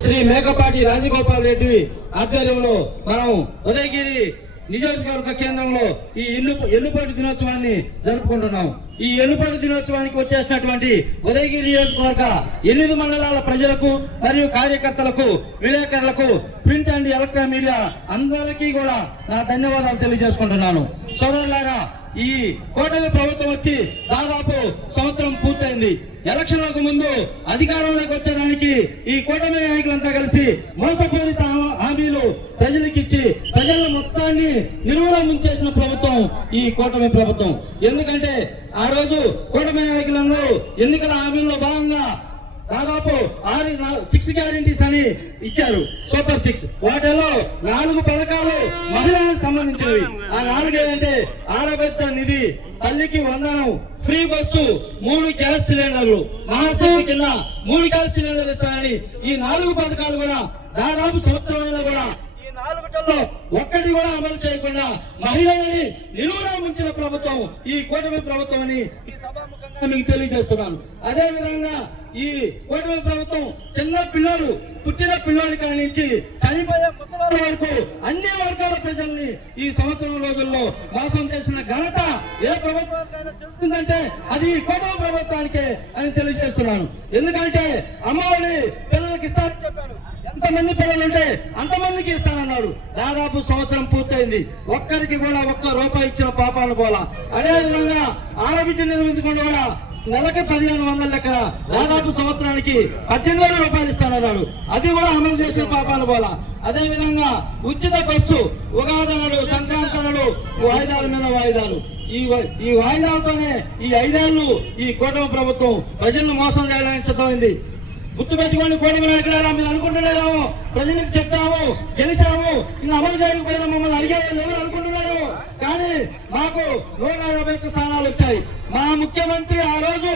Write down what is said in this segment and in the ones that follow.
శ్రీ మేకపాటి రాజగోపాల్ రెడ్డి ఆధ్వర్యంలో మనం ఉదయగిరి నియోజకవర్గ కేంద్రంలో ఈ ఎల్లు ఎల్లుపాటి దినోత్సవాన్ని జరుపుకుంటున్నాం. ఈ ఎల్లుపాటి దినోత్సవానికి వచ్చేసినటువంటి ఉదయగిరి నియోజకవర్గ ఎనిమిది మండలాల ప్రజలకు మరియు కార్యకర్తలకు విలేకరులకు ప్రింట్ అండ్ ఎలక్ట్రానిక్ మీడియా అందరికీ కూడా నా ధన్యవాదాలు తెలియజేసుకుంటున్నాను. సోదరులారా ఈ కూటమి ప్రభుత్వం వచ్చి దాదాపు సంవత్సరం పూర్తయింది. ఎలక్షన్లకు ముందు అధికారంలోకి వచ్చేదానికి ఈ కూటమి నాయకులంతా కలిసి మోసపూరిత హామీలు ప్రజలకు ఇచ్చి ప్రజల మొత్తాన్ని నిలువలో ముంచేసిన ప్రభుత్వం ఈ కూటమి ప్రభుత్వం. ఎందుకంటే ఆ రోజు కూటమి నాయకులందరూ ఎన్నికల హామీల్లో భాగంగా దాదాపు ఆరు సిక్స్ గ్యారంటీస్ అని ఇచ్చారు. సూపర్ సిక్స్ వాటిలో నాలుగు పథకాలు మహిళలకు సంబంధించినవి. ఆ నాలుగు ఏంటంటే ఆడబెద్ద నిధి తల్లికి వందనం ఫ్రీ బస్సు మూడు గ్యాస్ సిలిండర్లు. మహాశక్తి కింద మూడు గ్యాస్ సిలిండర్లు ఇస్తారని ఈ నాలుగు పథకాలు కూడా దాదాపు సంవత్సరమైన కూడా. ఈ నాలుగుటల్లో ఒక్కటి కూడా అమలు చేయకుండా మహిళలని నిలువునా ఉంచిన ప్రభుత్వం ఈ కూటమి ప్రభుత్వం అని ఈ సభాముఖంగా మీకు తెలియజేస్తున్నాను. అదే విధంగా ఈ కూటమి ప్రభుత్వం చిన్న పిల్లలు పుట్టిన పిల్లోడి కాడి నుంచి చనిపోయే ముసలి వరకు అన్ని వర్గాల ప్రజల్ని ఈ సంవత్సరం రోజుల్లో మోసం చేసిన ఘనత ఏ ప్రభుత్వానికైనా చెబుతుందంటే అది ఈ కూటమి ప్రభుత్వానికే అని తెలియజేస్తున్నాను. ఎందుకంటే అమ్మఒడి పిల్లలకి ఇస్తారని చెప్పాడు. ఎంతమంది పిల్లలు ఉంటే అంతమందికి ఇస్తానన్నాడు. దాదాపు సంవత్సరం పూర్తయింది. ఒక్కరికి కూడా ఒక్క రూపాయి ఇచ్చిన పాపాలు కూడా అదేవిధంగా ఆడబిడ్డ నిర్మించకుండా కూడా నెలకి పదిహేను వందల లెక్కన దాదాపు సంవత్సరానికి పద్దెనిమిది వేల రూపాయలు ఇస్తానన్నాడు. అది కూడా అమలు చేసిన పాపాల పోల అదే విధంగా ఉచిత బస్సు ఉగాదనుడు సంక్రాంతనుడు వాయిదాల మీద వాయిదాలు. ఈ ఈ వాయిదాలతోనే ఈ ఐదేళ్ళు ఈ కూటమి ప్రభుత్వం ప్రజలను మోసం చేయడానికి సిద్ధమైంది. గుర్తుపెట్టుకోండి కోటి నాయకులారా మీరు అనుకుంటున్నారేమో ప్రజలకు చెప్తాము గెలిచాము. ఇంకా అమలు చేయకపోయినా మమ్మల్ని అడిగేది ఎవరు అనుకుంటున్నారు. కానీ మాకు నూట యాభై ఒక్క స్థానాలు వచ్చాయి. మా ముఖ్యమంత్రి ఆ రోజు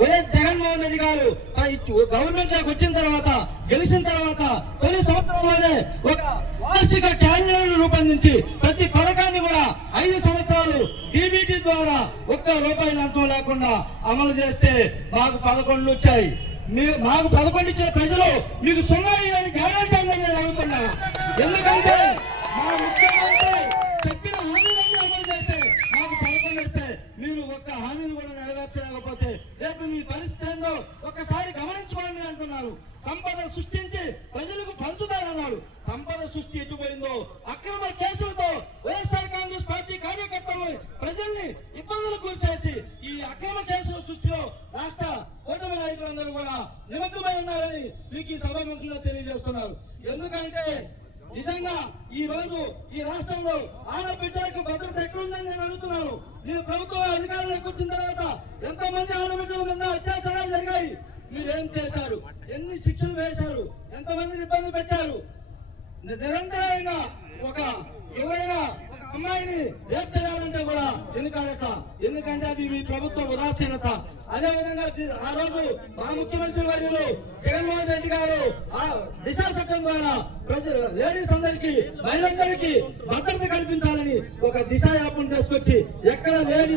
వైఎస్ జగన్మోహన్ రెడ్డి గారు గవర్నమెంట్లోకి వచ్చిన తర్వాత గెలిచిన తర్వాత తొలి సంవత్సరంలోనే ఒక వార్షిక క్యాలెండర్ రూపొందించి ప్రతి పథకాన్ని కూడా ఐదు సంవత్సరాలు డీబీటీ ద్వారా ఒక్క రూపాయి లంచం లేకుండా అమలు చేస్తే మాకు పదకొండు వచ్చాయి. మీరు మాకు పదకొండు ఇచ్చిన ప్రజలు మీకు సున్నా అని గ్యారంటీ ఉందని నేను అడుగుతున్నా ఎందుకంటే మా ముఖ్యమంత్రి చెప్పిన హామీలన్నీ అమలు చేస్తే మాకు పదకొండు ఇస్తే మీరు ఒక్క హామీని కూడా నెరవేర్చలేకపోతే రేపు మీ పరిస్థితి ఒకసారి గమనించుకో అంటున్నారు సంపద సృష్టించి ప్రజలకు పంచుతానన్నాడు. సంపద సృష్టి ఎటుపోయిందో అక్రమ కేసులతో వైఎస్ఆర్ కాంగ్రెస్ పార్టీ కార్యకర్తలు ప్రజల్ని ఇబ్బందులు గురిచేసి ఈ అక్రమ కేసుల సృష్టిలో రాష్ట్ర కూటమి నాయకులందరూ కూడా నిమగ్నమై ఉన్నారని మీకు ఈ సభాముఖంగా తెలియజేస్తున్నారు. ఎందుకంటే నిజంగా ఈ రోజు ఈ రాష్ట్రంలో ఆడబిడ్డలకు భద్రత ఎక్కడుందని నేను అడుగుతున్నాను. నేను ప్రభుత్వ అధికారంలోకి వచ్చిన తర్వాత ఎంతో మంది ఆడబిడ్డల మీద అత్యాచారాలు జరిగాయి. మీరేం చేశారు? ఎన్ని శిక్షలు వేశారు? ఎంతమందిని ఇబ్బంది పెట్టారు? నిరంతరమైన ఒక ఎవరైనా ఒక అమ్మాయిని రేప్ చేయాలంటే కూడా ఎందుకంట ఎందుకంటే అది మీ ప్రభుత్వ ఉదాసీనత. అదే విధంగా ఆ రోజు మా ముఖ్యమంత్రి వర్యులు జగన్మోహన్ రెడ్డి గారు ఆ దిశా చట్టం ద్వారా ప్రజలు లేడీస్ అందరికీ మహిళలందరికీ భద్రత కల్పించాలని ఒక దిశ యాప్ను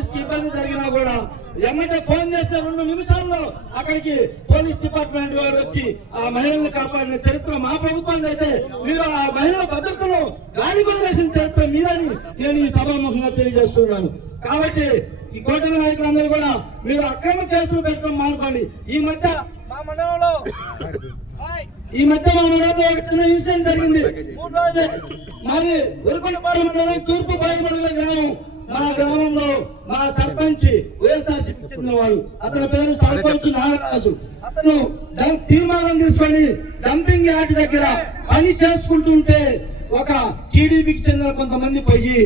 లేడీస్కి ఇబ్బంది జరిగినా కూడా ఎమ్మటే ఫోన్ చేస్తే రెండు నిమిషాల్లో అక్కడికి పోలీస్ డిపార్ట్మెంట్ వారు వచ్చి ఆ మహిళల్ని కాపాడిన చరిత్ర మా ప్రభుత్వాన్ని అయితే మీరు ఆ మహిళల భద్రతను గాలి వదిలేసిన చరిత్ర మీదని నేను ఈ సభాముఖంగా తెలియజేస్తున్నాను. కాబట్టి ఈ కూటమి నాయకులందరూ కూడా మీరు అక్రమ కేసులు పెట్టడం మానుకోండి. ఈ మధ్య మా మండలంలో ఈ మధ్య మా మండలంలో ఒక చిన్న ఇన్సిడెంట్ జరిగింది. మూడు రోజులే. మాది ఉరుకొండపాడు మండలం తూర్పు బాయిమండల గ్రామం. మా గ్రామంలో మా సర్పంచ్ వైఎస్ఆర్సీపీ చెందినవాడు. అతని పేరు సర్పంచ్ నాగరాజు. అతను తీర్మానం తీసుకొని డంపింగ్ యార్డ్ దగ్గర పని చేసుకుంటుంటే ఒక టీడీపీకి చెందిన కొంతమంది పోయి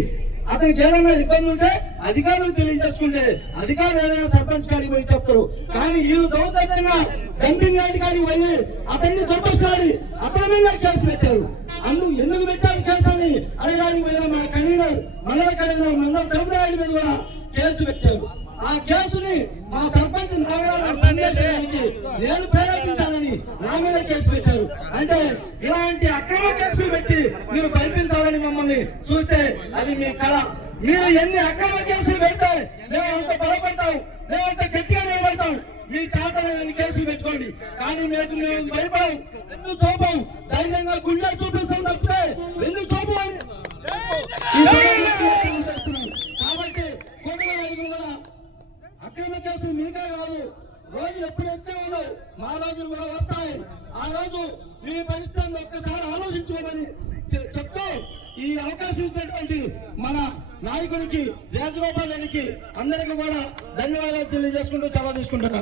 అతనికి ఏదైనా ఇబ్బంది ఉంటే అధికారులకు తెలియజేసుకుంటే అధికారులు ఏదైనా సర్పంచ్ కాడికి పోయి చెప్తారు. కానీ వీళ్ళు దౌర్జన్యంగా డంపింగ్ యార్డ్ కాడికి పోయి అతన్ని దొరకసారి అతని మీద కేసు పెట్టారు. అందుకు ఎందుకు పెట్టారు కేసు అని అడగడానికి పోయిన మా కన్వీనర్ మండల కన్వీనర్ మండల తిరుపతి మీద కూడా కేసు పెట్టారు. ఆ కేసుని మా సర్పంచ్ నాగరాజు నేను ప్రేరేపించాలని నా మీద కేసు పెట్టారు. అంటే ఇలాంటి అక్రమ కేసులు పెట్టి మీరు భయపించాలని మమ్మల్ని చూస్తే అది మీ కళ. మీరు ఎన్ని అక్రమ కేసులు పెడితే మేము అంత బలపడతాం. మేము అంత గట్టిగా నిలబడతాం. మీ చేతనైన కేసులు పెట్టుకోండి. కానీ మీకు మేము భయపడం ఎందుకు చూపం ధైర్యంగా గుండె చూపిస్తాం తప్పితే ఎందుకు చూపం. కాబట్టి కూడా అక్రమ కేసులు మీకే కాదు. రోజులు ఎప్పుడు ఎత్తే ఉండవు మా రోజులు కూడా వస్తాయి. ఆ రోజు మీ పరిస్థితులను ఒక్కసారి ఆలోచించుకోమని చెప్తూ ఈ అవకాశం ఇచ్చినటువంటి మన నాయకుడికి రాజగోపాల్ రెడ్డికి అందరికీ కూడా ధన్యవాదాలు తెలియజేసుకుంటూ చొరవ తీసుకుంటున్నాను